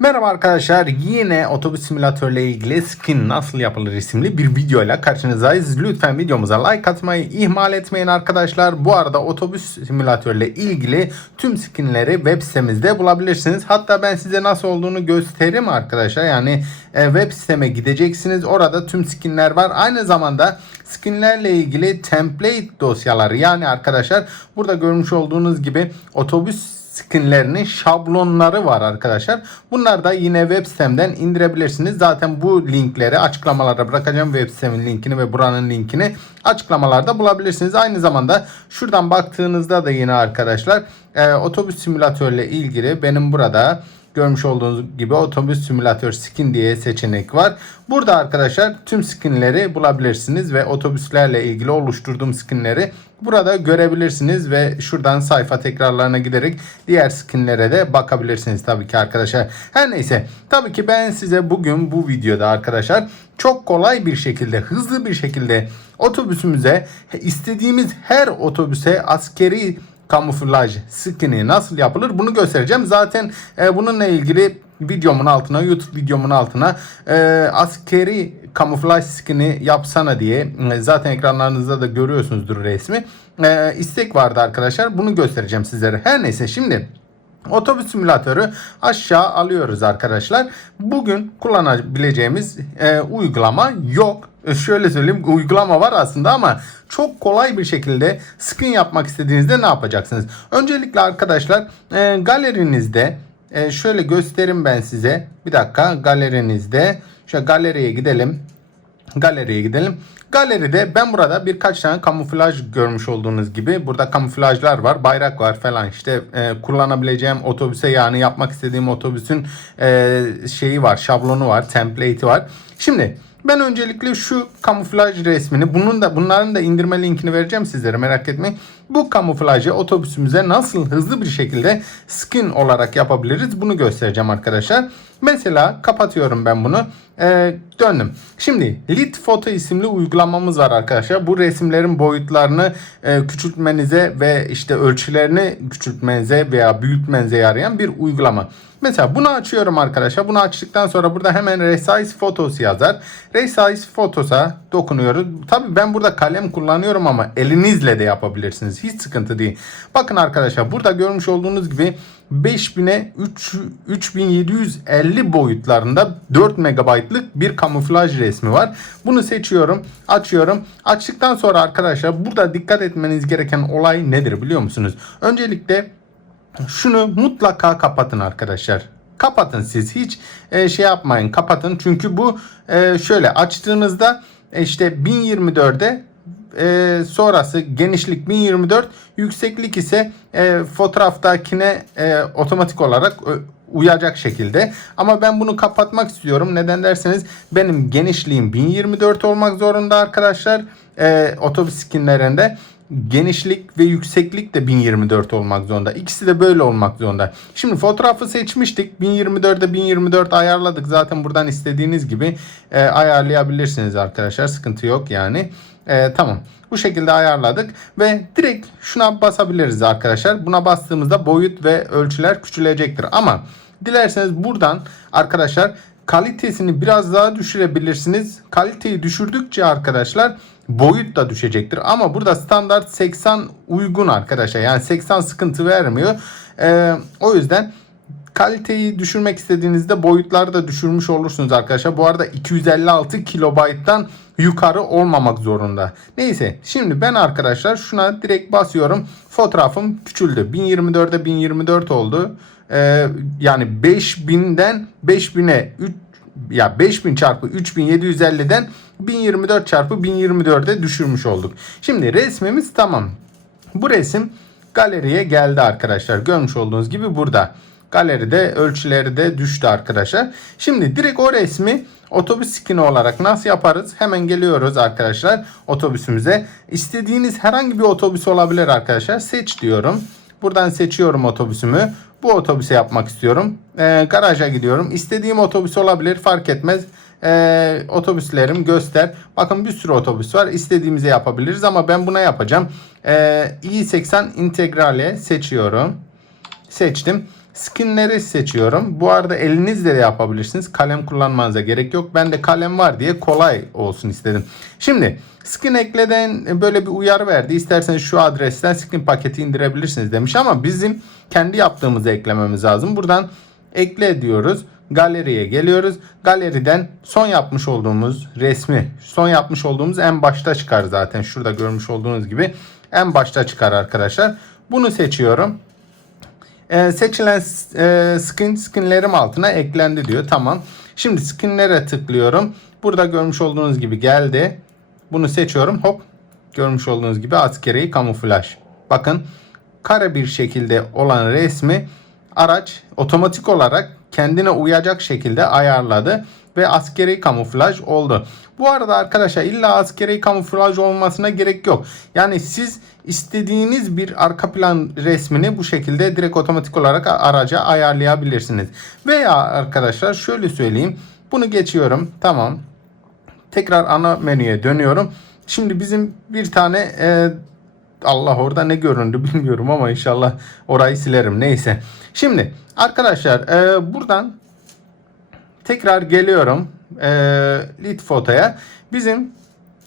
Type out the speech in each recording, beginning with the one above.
Merhaba arkadaşlar yine otobüs simülatörle ilgili skin nasıl yapılır isimli bir videoyla karşınızdayız. Lütfen videomuza like atmayı ihmal etmeyin arkadaşlar. Bu arada otobüs simülatörle ilgili tüm skinleri web sitemizde bulabilirsiniz. Hatta ben size nasıl olduğunu göstereyim arkadaşlar. Yani e, web siteme gideceksiniz. Orada tüm skinler var. Aynı zamanda skinlerle ilgili template dosyaları yani arkadaşlar burada görmüş olduğunuz gibi otobüs skinlerinin şablonları var arkadaşlar. Bunlar da yine web sitemden indirebilirsiniz. Zaten bu linkleri açıklamalara bırakacağım. Web sitemin linkini ve buranın linkini açıklamalarda bulabilirsiniz. Aynı zamanda şuradan baktığınızda da yine arkadaşlar e, otobüs simülatörle ilgili benim burada görmüş olduğunuz gibi otobüs simülatör skin diye seçenek var. Burada arkadaşlar tüm skinleri bulabilirsiniz ve otobüslerle ilgili oluşturduğum skinleri burada görebilirsiniz ve şuradan sayfa tekrarlarına giderek diğer skinlere de bakabilirsiniz tabii ki arkadaşlar. Her neyse tabii ki ben size bugün bu videoda arkadaşlar çok kolay bir şekilde hızlı bir şekilde otobüsümüze istediğimiz her otobüse askeri kamuflaj skin'i nasıl yapılır bunu göstereceğim. Zaten e, bununla ilgili videomun altına YouTube videomun altına e, askeri kamuflaj skin'i yapsana diye e, zaten ekranlarınızda da görüyorsunuzdur resmi. E, istek vardı arkadaşlar. Bunu göstereceğim sizlere. Her neyse şimdi Otobüs simülatörü aşağı alıyoruz arkadaşlar. Bugün kullanabileceğimiz e, uygulama yok. E, şöyle söyleyeyim uygulama var aslında ama çok kolay bir şekilde skin yapmak istediğinizde ne yapacaksınız? Öncelikle arkadaşlar e, galerinizde e, şöyle göstereyim ben size. Bir dakika galerinizde şöyle galeriye gidelim. Galeriye gidelim. Galeride ben burada birkaç tane kamuflaj görmüş olduğunuz gibi burada kamuflajlar var, bayrak var falan işte e, kullanabileceğim otobüse yani yapmak istediğim otobüsün e, şeyi var, şablonu var, template'i var. Şimdi ben öncelikle şu kamuflaj resmini bunun da bunların da indirme linkini vereceğim sizlere merak etmeyin. Bu kamuflajı otobüsümüze nasıl hızlı bir şekilde skin olarak yapabiliriz bunu göstereceğim arkadaşlar. Mesela kapatıyorum ben bunu. Ee, döndüm. Şimdi Lit Photo isimli uygulamamız var arkadaşlar. Bu resimlerin boyutlarını e, küçültmenize ve işte ölçülerini küçültmenize veya büyütmenize yarayan bir uygulama. Mesela bunu açıyorum arkadaşlar. Bunu açtıktan sonra burada hemen Resize Photos yazar. Resize Photos'a dokunuyoruz. Tabii ben burada kalem kullanıyorum ama elinizle de yapabilirsiniz. Hiç sıkıntı değil. Bakın arkadaşlar burada görmüş olduğunuz gibi 5000'e 3, 3750 boyutlarında 4 megabaytlık bir kamuflaj resmi var. Bunu seçiyorum, açıyorum. Açtıktan sonra arkadaşlar burada dikkat etmeniz gereken olay nedir biliyor musunuz? Öncelikle şunu mutlaka kapatın arkadaşlar. Kapatın siz hiç e, şey yapmayın kapatın çünkü bu e, şöyle açtığınızda işte 1024'e e, sonrası genişlik 1024 yükseklik ise e, fotoğraftakine e, otomatik olarak e, uyacak şekilde. Ama ben bunu kapatmak istiyorum. Neden derseniz benim genişliğim 1024 olmak zorunda arkadaşlar. E, otobüs skinlerinde genişlik ve yükseklik de 1024 olmak zorunda. İkisi de böyle olmak zorunda. Şimdi fotoğrafı seçmiştik. 1024'e 1024 ayarladık. Zaten buradan istediğiniz gibi e, ayarlayabilirsiniz arkadaşlar. Sıkıntı yok yani. E, tamam. Bu şekilde ayarladık ve direkt şuna basabiliriz arkadaşlar. Buna bastığımızda boyut ve ölçüler küçülecektir. Ama dilerseniz buradan arkadaşlar kalitesini biraz daha düşürebilirsiniz. Kaliteyi düşürdükçe arkadaşlar boyut da düşecektir. Ama burada standart 80 uygun arkadaşlar. Yani 80 sıkıntı vermiyor. Ee, o yüzden kaliteyi düşürmek istediğinizde boyutları da düşürmüş olursunuz arkadaşlar. Bu arada 256 kilobayttan yukarı olmamak zorunda. Neyse şimdi ben arkadaşlar şuna direkt basıyorum. Fotoğrafım küçüldü. 1024'e 1024 oldu. Ee, yani 5000'den 5000'e 3 ya 5000 çarpı 3750'den 1024 çarpı 1024'e düşürmüş olduk. Şimdi resmimiz tamam. Bu resim galeriye geldi arkadaşlar. Görmüş olduğunuz gibi burada. Galeride ölçüleri de düştü arkadaşlar. Şimdi direkt o resmi otobüs skini olarak nasıl yaparız? Hemen geliyoruz arkadaşlar otobüsümüze. İstediğiniz herhangi bir otobüs olabilir arkadaşlar. Seç diyorum. Buradan seçiyorum otobüsümü. Bu otobüse yapmak istiyorum. Ee, garaja gidiyorum. İstediğim otobüs olabilir fark etmez. Ee, otobüslerim göster. Bakın bir sürü otobüs var. İstediğimize yapabiliriz ama ben buna yapacağım. Ee, i80 integrale seçiyorum. Seçtim. Skinleri seçiyorum. Bu arada elinizle de yapabilirsiniz. Kalem kullanmanıza gerek yok. Ben de kalem var diye kolay olsun istedim. Şimdi skin ekleden böyle bir uyarı verdi. İsterseniz şu adresten skin paketi indirebilirsiniz demiş ama bizim kendi yaptığımızı eklememiz lazım. Buradan ekle diyoruz. Galeriye geliyoruz. Galeriden son yapmış olduğumuz resmi, son yapmış olduğumuz en başta çıkar zaten. Şurada görmüş olduğunuz gibi en başta çıkar arkadaşlar. Bunu seçiyorum. Ee, seçilen e, skin skinlerim altına eklendi diyor. Tamam. Şimdi skinlere tıklıyorum. Burada görmüş olduğunuz gibi geldi. Bunu seçiyorum. Hop. Görmüş olduğunuz gibi askeri kamuflaj. Bakın kare bir şekilde olan resmi araç otomatik olarak kendine uyacak şekilde ayarladı ve askeri kamuflaj oldu. Bu arada arkadaşlar illa askeri kamuflaj olmasına gerek yok. Yani siz istediğiniz bir arka plan resmini bu şekilde direkt otomatik olarak araca ayarlayabilirsiniz. Veya arkadaşlar şöyle söyleyeyim. Bunu geçiyorum. Tamam. Tekrar ana menüye dönüyorum. Şimdi bizim bir tane e, Allah orada ne göründü bilmiyorum ama inşallah orayı silerim. Neyse. Şimdi arkadaşlar e, buradan tekrar geliyorum e, lead fotoya. Bizim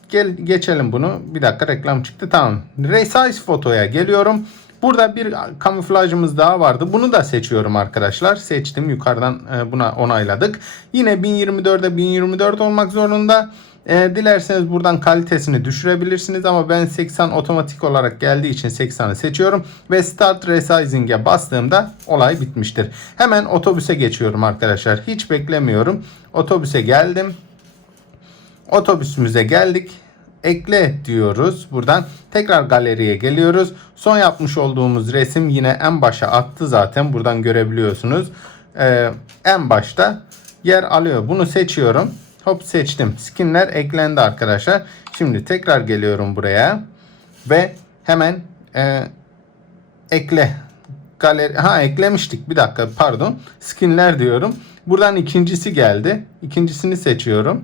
gel geçelim bunu. Bir dakika reklam çıktı. Tamam. Resize fotoya geliyorum. Burada bir kamuflajımız daha vardı. Bunu da seçiyorum arkadaşlar. Seçtim. Yukarıdan e, buna onayladık. Yine 1024'e 1024 olmak zorunda. E, dilerseniz buradan kalitesini düşürebilirsiniz ama ben 80 otomatik olarak geldiği için 80'ı seçiyorum ve Start Resizing'e bastığımda olay bitmiştir. Hemen otobüse geçiyorum arkadaşlar. Hiç beklemiyorum. Otobüse geldim. Otobüsümüze geldik. Ekle diyoruz. Buradan tekrar galeriye geliyoruz. Son yapmış olduğumuz resim yine en başa attı zaten. Buradan görebiliyorsunuz. Ee, en başta yer alıyor. Bunu seçiyorum. Hop seçtim. Skinler eklendi arkadaşlar. Şimdi tekrar geliyorum buraya. Ve hemen e, ekle. Galeri ha eklemiştik. Bir dakika pardon. Skinler diyorum. Buradan ikincisi geldi. İkincisini seçiyorum.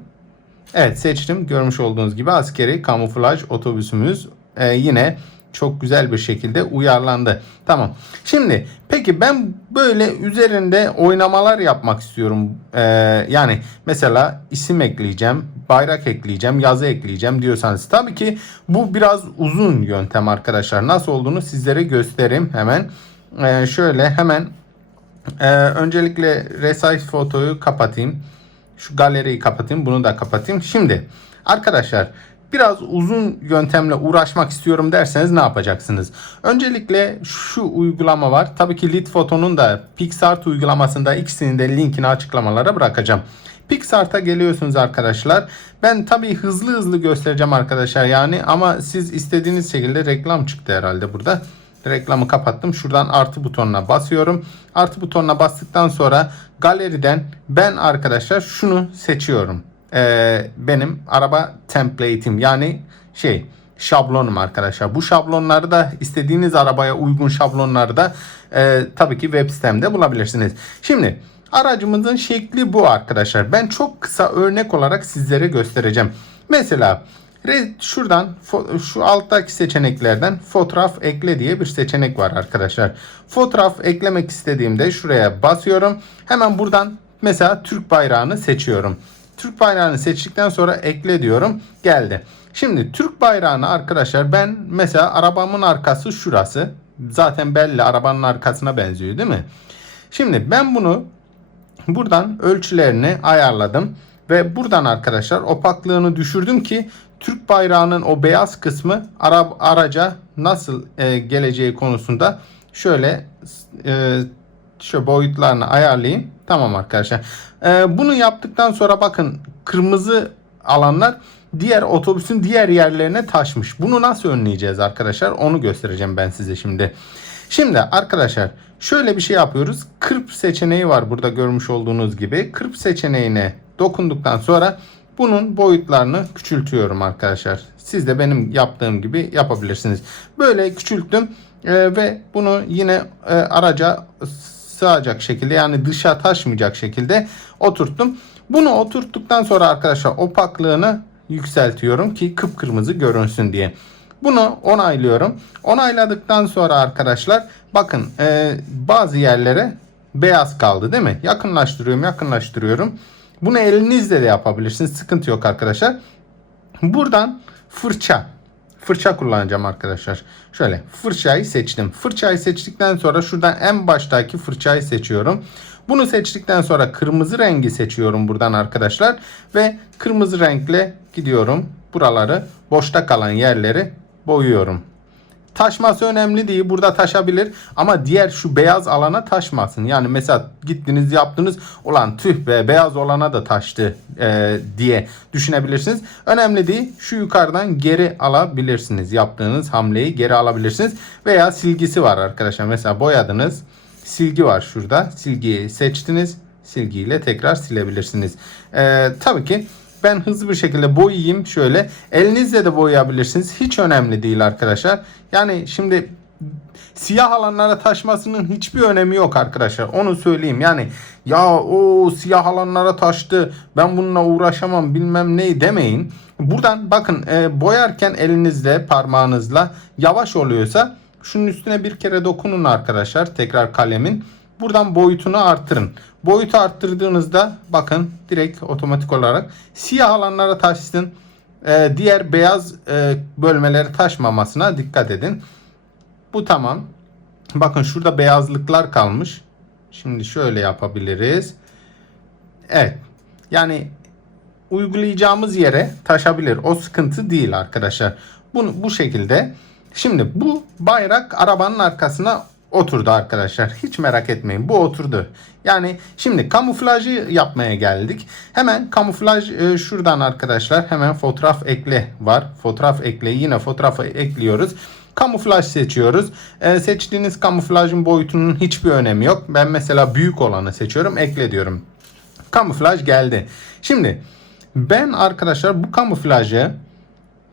Evet seçtim. Görmüş olduğunuz gibi askeri kamuflaj otobüsümüz e, yine çok güzel bir şekilde uyarlandı. Tamam. Şimdi peki ben böyle üzerinde oynamalar yapmak istiyorum. Ee, yani mesela isim ekleyeceğim, bayrak ekleyeceğim, yazı ekleyeceğim diyorsanız tabii ki bu biraz uzun yöntem arkadaşlar. Nasıl olduğunu sizlere göstereyim hemen. Ee, şöyle hemen e, öncelikle resize fotoyu kapatayım. Şu galeriyi kapatayım. Bunu da kapatayım. Şimdi arkadaşlar biraz uzun yöntemle uğraşmak istiyorum derseniz ne yapacaksınız? Öncelikle şu uygulama var. Tabii ki Lead Photo'nun da PixArt uygulamasında ikisinin de linkini açıklamalara bırakacağım. PixArt'a geliyorsunuz arkadaşlar. Ben tabii hızlı hızlı göstereceğim arkadaşlar yani ama siz istediğiniz şekilde reklam çıktı herhalde burada. Reklamı kapattım. Şuradan artı butonuna basıyorum. Artı butonuna bastıktan sonra galeriden ben arkadaşlar şunu seçiyorum. Ee, benim araba template'im yani şey şablonum arkadaşlar. Bu şablonları da istediğiniz arabaya uygun şablonları da e, tabii ki web sitemde bulabilirsiniz. Şimdi aracımızın şekli bu arkadaşlar. Ben çok kısa örnek olarak sizlere göstereceğim. Mesela Şuradan şu alttaki seçeneklerden fotoğraf ekle diye bir seçenek var arkadaşlar. Fotoğraf eklemek istediğimde şuraya basıyorum. Hemen buradan mesela Türk bayrağını seçiyorum. Türk bayrağını seçtikten sonra ekle diyorum. Geldi. Şimdi Türk bayrağını arkadaşlar ben mesela arabamın arkası şurası. Zaten belli arabanın arkasına benziyor değil mi? Şimdi ben bunu buradan ölçülerini ayarladım. Ve buradan arkadaşlar opaklığını düşürdüm ki Türk bayrağının o beyaz kısmı ara, araca nasıl e, geleceği konusunda şöyle e, şu boyutlarını ayarlayayım. Tamam arkadaşlar. E, bunu yaptıktan sonra bakın kırmızı alanlar diğer otobüsün diğer yerlerine taşmış. Bunu nasıl önleyeceğiz arkadaşlar? Onu göstereceğim ben size şimdi. Şimdi arkadaşlar şöyle bir şey yapıyoruz. Kırp seçeneği var burada görmüş olduğunuz gibi. Kırp seçeneğine dokunduktan sonra bunun boyutlarını küçültüyorum arkadaşlar. Siz de benim yaptığım gibi yapabilirsiniz. Böyle küçülttüm e, ve bunu yine e, araca sığacak şekilde yani dışa taşmayacak şekilde oturttum. Bunu oturttuktan sonra arkadaşlar opaklığını yükseltiyorum ki kıpkırmızı görünsün diye. Bunu onaylıyorum. Onayladıktan sonra arkadaşlar bakın e, bazı yerlere beyaz kaldı değil mi? Yakınlaştırıyorum yakınlaştırıyorum. Bunu elinizle de yapabilirsiniz. Sıkıntı yok arkadaşlar. Buradan fırça. Fırça kullanacağım arkadaşlar. Şöyle fırçayı seçtim. Fırçayı seçtikten sonra şuradan en baştaki fırçayı seçiyorum. Bunu seçtikten sonra kırmızı rengi seçiyorum buradan arkadaşlar. Ve kırmızı renkle gidiyorum. Buraları boşta kalan yerleri boyuyorum. Taşması önemli değil. Burada taşabilir ama diğer şu beyaz alana taşmasın. Yani mesela gittiniz yaptınız olan tüh be beyaz olana da taştı e, diye düşünebilirsiniz. Önemli değil. Şu yukarıdan geri alabilirsiniz. Yaptığınız hamleyi geri alabilirsiniz. Veya silgisi var arkadaşlar. Mesela boyadınız. Silgi var şurada. Silgiyi seçtiniz. Silgiyle tekrar silebilirsiniz. E, tabii ki ben hızlı bir şekilde boyayayım şöyle. Elinizle de boyayabilirsiniz. Hiç önemli değil arkadaşlar. Yani şimdi siyah alanlara taşmasının hiçbir önemi yok arkadaşlar. Onu söyleyeyim. Yani ya o siyah alanlara taştı. Ben bununla uğraşamam bilmem ne demeyin. Buradan bakın e, boyarken elinizle parmağınızla yavaş oluyorsa şunun üstüne bir kere dokunun arkadaşlar. Tekrar kalemin. Buradan boyutunu arttırın. Boyutu arttırdığınızda bakın direkt otomatik olarak siyah alanlara taşsın. Ee, diğer beyaz e, bölmeleri taşmamasına dikkat edin. Bu tamam. Bakın şurada beyazlıklar kalmış. Şimdi şöyle yapabiliriz. Evet. Yani uygulayacağımız yere taşabilir. O sıkıntı değil arkadaşlar. Bunu bu şekilde. Şimdi bu bayrak arabanın arkasına oturdu arkadaşlar. Hiç merak etmeyin. Bu oturdu. Yani şimdi kamuflajı yapmaya geldik. Hemen kamuflaj e, şuradan arkadaşlar. Hemen fotoğraf ekle var. Fotoğraf ekle. Yine fotoğrafı ekliyoruz. Kamuflaj seçiyoruz. E, seçtiğiniz kamuflajın boyutunun hiçbir önemi yok. Ben mesela büyük olanı seçiyorum. Ekle diyorum. Kamuflaj geldi. Şimdi ben arkadaşlar bu kamuflajı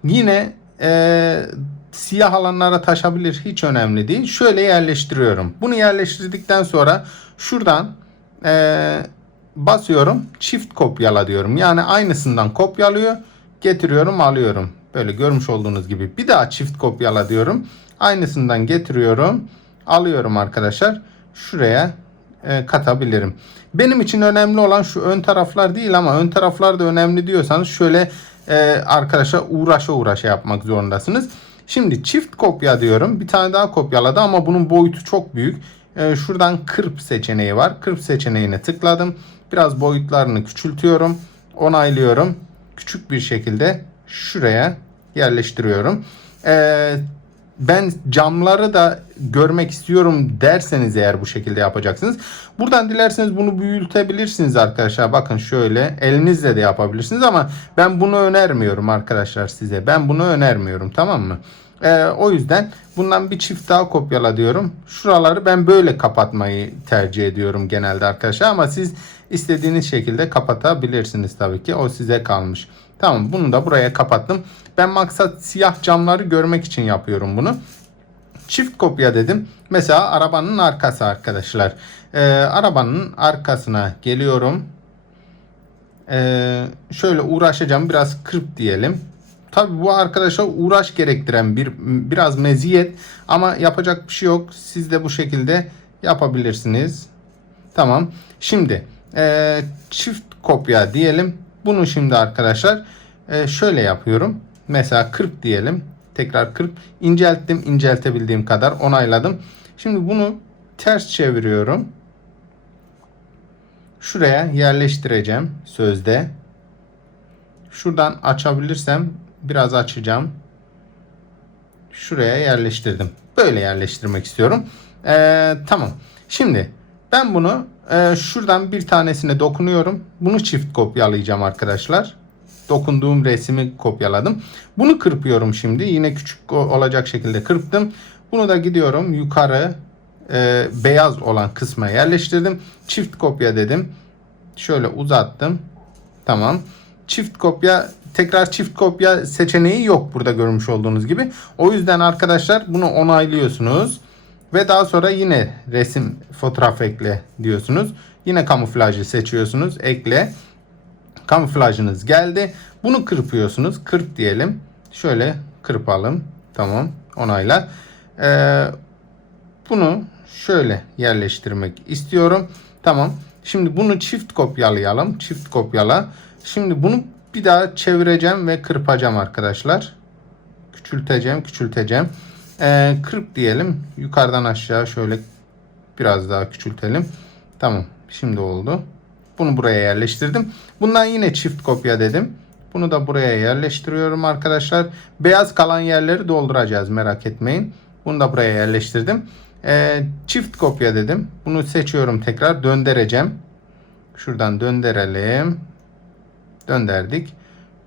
yine e, siyah alanlara taşabilir hiç önemli değil. Şöyle yerleştiriyorum. Bunu yerleştirdikten sonra şuradan e, basıyorum çift kopyala diyorum. Yani aynısından kopyalıyor getiriyorum alıyorum. Böyle görmüş olduğunuz gibi bir daha çift kopyala diyorum. Aynısından getiriyorum alıyorum arkadaşlar. Şuraya e, katabilirim. Benim için önemli olan şu ön taraflar değil ama ön taraflar da önemli diyorsanız şöyle e, arkadaşlar uğraşa uğraşa yapmak zorundasınız. Şimdi çift kopya diyorum. Bir tane daha kopyaladı ama bunun boyutu çok büyük. Ee, şuradan kırp seçeneği var. Kırp seçeneğine tıkladım. Biraz boyutlarını küçültüyorum. Onaylıyorum. Küçük bir şekilde şuraya yerleştiriyorum. Ee, ben camları da görmek istiyorum derseniz eğer bu şekilde yapacaksınız. Buradan dilerseniz bunu büyütebilirsiniz arkadaşlar. Bakın şöyle elinizle de yapabilirsiniz ama ben bunu önermiyorum arkadaşlar size. Ben bunu önermiyorum tamam mı? Ee, o yüzden bundan bir çift daha kopyala diyorum. Şuraları ben böyle kapatmayı tercih ediyorum genelde arkadaşlar ama siz istediğiniz şekilde kapatabilirsiniz tabii ki. O size kalmış. Tamam bunu da buraya kapattım. Ben maksat siyah camları görmek için yapıyorum bunu. Çift kopya dedim. Mesela arabanın arkası arkadaşlar. Ee, arabanın arkasına geliyorum. Ee, şöyle uğraşacağım. Biraz kırp diyelim. Tabi bu arkadaşa uğraş gerektiren bir biraz meziyet ama yapacak bir şey yok. Siz de bu şekilde yapabilirsiniz. Tamam. Şimdi e, çift kopya diyelim. Bunu şimdi arkadaşlar e, şöyle yapıyorum. Mesela 40 diyelim. Tekrar 40. incelttim. inceltebildiğim kadar onayladım. Şimdi bunu ters çeviriyorum. Şuraya yerleştireceğim sözde. Şuradan açabilirsem biraz açacağım. Şuraya yerleştirdim. Böyle yerleştirmek istiyorum. Ee, tamam. Şimdi ben bunu e, şuradan bir tanesine dokunuyorum. Bunu çift kopyalayacağım arkadaşlar. Dokunduğum resmi kopyaladım. Bunu kırpıyorum şimdi. Yine küçük olacak şekilde kırptım. Bunu da gidiyorum yukarı e, beyaz olan kısma yerleştirdim. Çift kopya dedim. Şöyle uzattım. Tamam. Çift kopya tekrar çift kopya seçeneği yok burada görmüş olduğunuz gibi. O yüzden arkadaşlar bunu onaylıyorsunuz. Ve daha sonra yine resim fotoğraf ekle diyorsunuz. Yine kamuflajı seçiyorsunuz. Ekle. Kamuflajınız geldi. Bunu kırpıyorsunuz. Kırp diyelim. Şöyle kırpalım. Tamam. Onayla. Ee, bunu şöyle yerleştirmek istiyorum. Tamam. Şimdi bunu çift kopyalayalım. Çift kopyala. Şimdi bunu bir daha çevireceğim ve kırpacağım arkadaşlar. Küçülteceğim, küçülteceğim. Ee, kırp diyelim. Yukarıdan aşağı şöyle biraz daha küçültelim. Tamam. Şimdi oldu. Bunu buraya yerleştirdim. Bundan yine çift kopya dedim. Bunu da buraya yerleştiriyorum arkadaşlar. Beyaz kalan yerleri dolduracağız merak etmeyin. Bunu da buraya yerleştirdim. Ee, çift kopya dedim. Bunu seçiyorum tekrar. Döndüreceğim. Şuradan döndürelim. Döndürdük.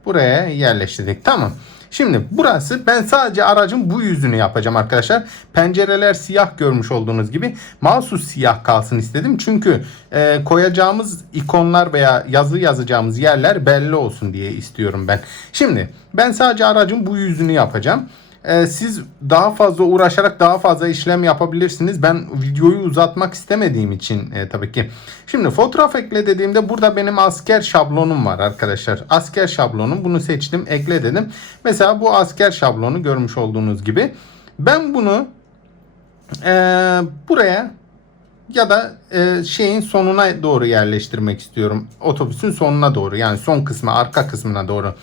Buraya yerleştirdik. Tamam. Şimdi burası ben sadece aracın bu yüzünü yapacağım arkadaşlar. Pencereler siyah görmüş olduğunuz gibi mahsus siyah kalsın istedim. Çünkü e, koyacağımız ikonlar veya yazı yazacağımız yerler belli olsun diye istiyorum ben. Şimdi ben sadece aracın bu yüzünü yapacağım. E, siz daha fazla uğraşarak daha fazla işlem yapabilirsiniz. Ben videoyu uzatmak istemediğim için e, tabii ki. Şimdi fotoğraf ekle dediğimde burada benim asker şablonum var arkadaşlar. Asker şablonum bunu seçtim ekle dedim. Mesela bu asker şablonu görmüş olduğunuz gibi. Ben bunu e, buraya ya da e, şeyin sonuna doğru yerleştirmek istiyorum. Otobüsün sonuna doğru yani son kısmı arka kısmına doğru.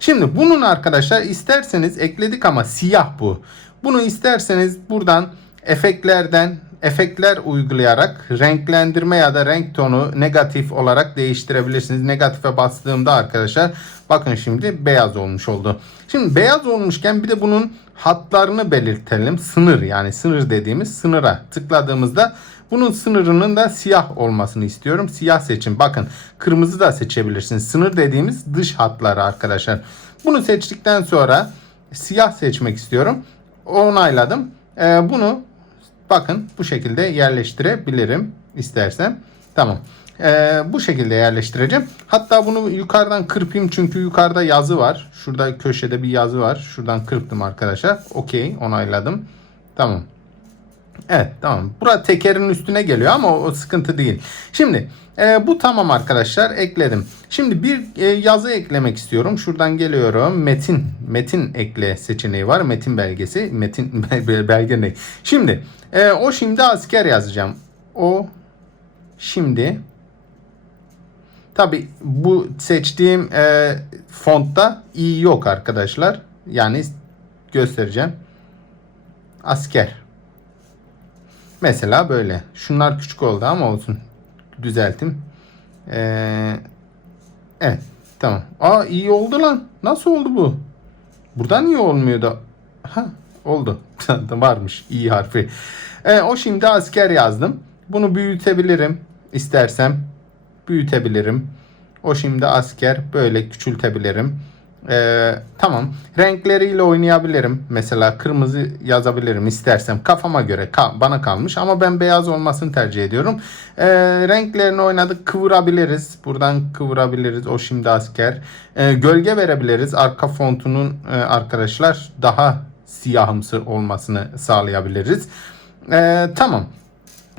Şimdi bunun arkadaşlar isterseniz ekledik ama siyah bu. Bunu isterseniz buradan efektlerden efektler uygulayarak renklendirme ya da renk tonu negatif olarak değiştirebilirsiniz. Negatife bastığımda arkadaşlar bakın şimdi beyaz olmuş oldu. Şimdi beyaz olmuşken bir de bunun hatlarını belirtelim. Sınır yani sınır dediğimiz sınıra tıkladığımızda bunun sınırının da siyah olmasını istiyorum. Siyah seçin. Bakın kırmızı da seçebilirsiniz. Sınır dediğimiz dış hatları arkadaşlar. Bunu seçtikten sonra siyah seçmek istiyorum. Onayladım. Ee, bunu bakın bu şekilde yerleştirebilirim istersem. Tamam. Ee, bu şekilde yerleştireceğim. Hatta bunu yukarıdan kırpayım çünkü yukarıda yazı var. Şurada köşede bir yazı var. Şuradan kırptım arkadaşlar. Okey onayladım. Tamam. Evet tamam. Bura tekerin üstüne geliyor ama o, sıkıntı değil. Şimdi e, bu tamam arkadaşlar ekledim. Şimdi bir e, yazı eklemek istiyorum. Şuradan geliyorum. Metin. Metin ekle seçeneği var. Metin belgesi. Metin belge ne? Şimdi e, o şimdi asker yazacağım. O şimdi Tabi bu seçtiğim e, fontta i yok arkadaşlar. Yani göstereceğim. Asker. Mesela böyle. Şunlar küçük oldu ama olsun. Düzeltim. Ee, evet. Tamam. Aa iyi oldu lan. Nasıl oldu bu? Buradan niye olmuyordu? Ha oldu. Varmış i harfi. Ee, o şimdi asker yazdım. Bunu büyütebilirim istersem. Büyütebilirim. O şimdi asker böyle küçültebilirim. Ee, tamam. Renkleriyle oynayabilirim. Mesela kırmızı yazabilirim istersem. Kafama göre ka- bana kalmış ama ben beyaz olmasını tercih ediyorum. Ee, renklerini oynadık. Kıvırabiliriz. Buradan kıvırabiliriz. O şimdi asker. Ee, gölge verebiliriz. Arka fontunun e, arkadaşlar daha siyahımsı olmasını sağlayabiliriz. Ee, tamam.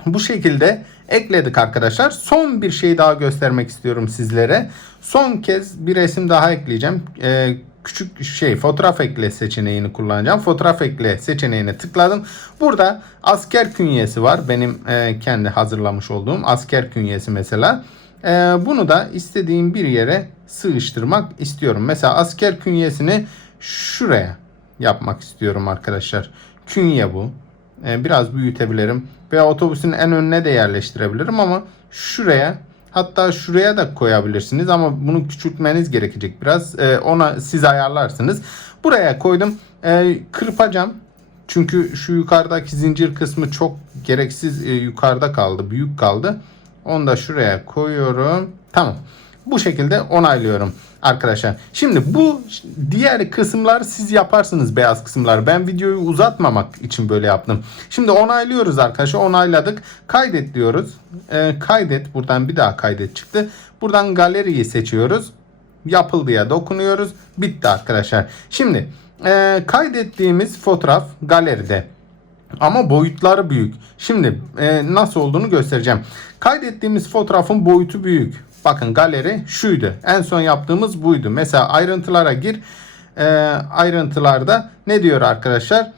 Bu şekilde ekledik arkadaşlar. Son bir şey daha göstermek istiyorum sizlere. Son kez bir resim daha ekleyeceğim. Ee, küçük şey fotoğraf ekle seçeneğini kullanacağım. Fotoğraf ekle seçeneğine tıkladım. Burada asker künyesi var. Benim e, kendi hazırlamış olduğum asker künyesi mesela. E, bunu da istediğim bir yere sığıştırmak istiyorum. Mesela asker künyesini şuraya yapmak istiyorum arkadaşlar. Künye bu. E, biraz büyütebilirim. Veya otobüsün en önüne de yerleştirebilirim ama şuraya hatta şuraya da koyabilirsiniz ama bunu küçültmeniz gerekecek biraz. E, ona siz ayarlarsınız. Buraya koydum. E, kırpacağım. Çünkü şu yukarıdaki zincir kısmı çok gereksiz yukarıda kaldı. Büyük kaldı. Onu da şuraya koyuyorum. Tamam. Bu şekilde onaylıyorum arkadaşlar. Şimdi bu diğer kısımlar siz yaparsınız beyaz kısımlar. Ben videoyu uzatmamak için böyle yaptım. Şimdi onaylıyoruz arkadaşlar. Onayladık. Kaydet diyoruz. E, kaydet. Buradan bir daha kaydet çıktı. Buradan galeriyi seçiyoruz. Yapıldıya dokunuyoruz. Bitti arkadaşlar. Şimdi e, kaydettiğimiz fotoğraf galeride. Ama boyutları büyük. Şimdi e, nasıl olduğunu göstereceğim. Kaydettiğimiz fotoğrafın boyutu büyük. Bakın galeri şuydu. En son yaptığımız buydu. Mesela ayrıntılara gir. E, ayrıntılarda ne diyor arkadaşlar?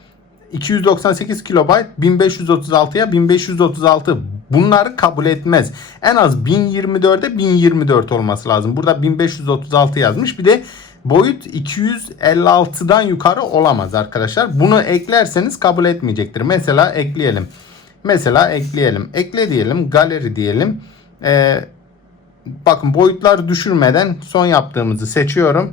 298 kilobayt 1536'ya 1536 bunları kabul etmez. En az 1024'e 1024 olması lazım. Burada 1536 yazmış. Bir de boyut 256'dan yukarı olamaz arkadaşlar. Bunu eklerseniz kabul etmeyecektir. Mesela ekleyelim. Mesela ekleyelim. Ekle diyelim. Galeri diyelim. Ee, bakın boyutlar düşürmeden son yaptığımızı seçiyorum.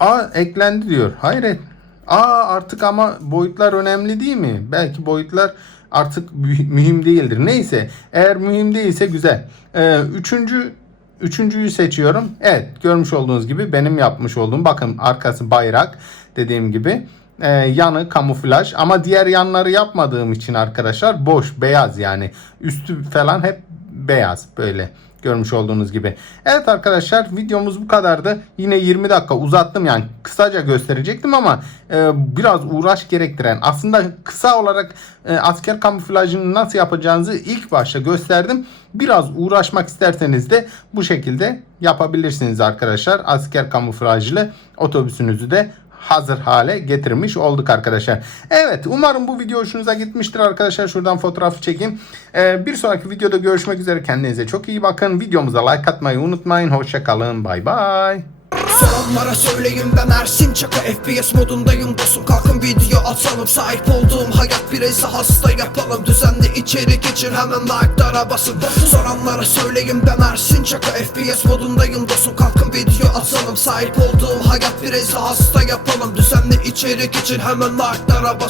Aa eklendi diyor. Hayır. et- Aa artık ama boyutlar önemli değil mi? Belki boyutlar artık mü- mühim değildir. Neyse eğer mühim değilse güzel. Ee, üçüncü Üçüncüyü seçiyorum. Evet görmüş olduğunuz gibi benim yapmış olduğum bakın arkası bayrak dediğim gibi Ee, yanı kamuflaj ama diğer yanları yapmadığım için arkadaşlar boş beyaz yani üstü falan hep beyaz böyle görmüş olduğunuz gibi. Evet arkadaşlar videomuz bu kadardı. Yine 20 dakika uzattım yani kısaca gösterecektim ama e, biraz uğraş gerektiren aslında kısa olarak e, asker kamuflajını nasıl yapacağınızı ilk başta gösterdim. Biraz uğraşmak isterseniz de bu şekilde yapabilirsiniz arkadaşlar. Asker kamuflajlı otobüsünüzü de hazır hale getirmiş olduk arkadaşlar. Evet umarım bu video hoşunuza gitmiştir arkadaşlar. Şuradan fotoğrafı çekeyim. Ee, bir sonraki videoda görüşmek üzere. Kendinize çok iyi bakın. Videomuza like atmayı unutmayın. Hoşçakalın. Bay bay. Soranlara söyleyin ben Ersin Çaka FPS modundayım dostum. Kalkın video atalım. Sahip olduğum hayat bireyse hasta yapalım. Düzenli içerik için hemen like'lara basın. Soranlara söyleyin ben Ersin Çaka FPS modundayım dostum. Kalkın video atalım. Sahip olduğum hayat bireyse hasta yapalım. Düzenli içerik için hemen like'lara basın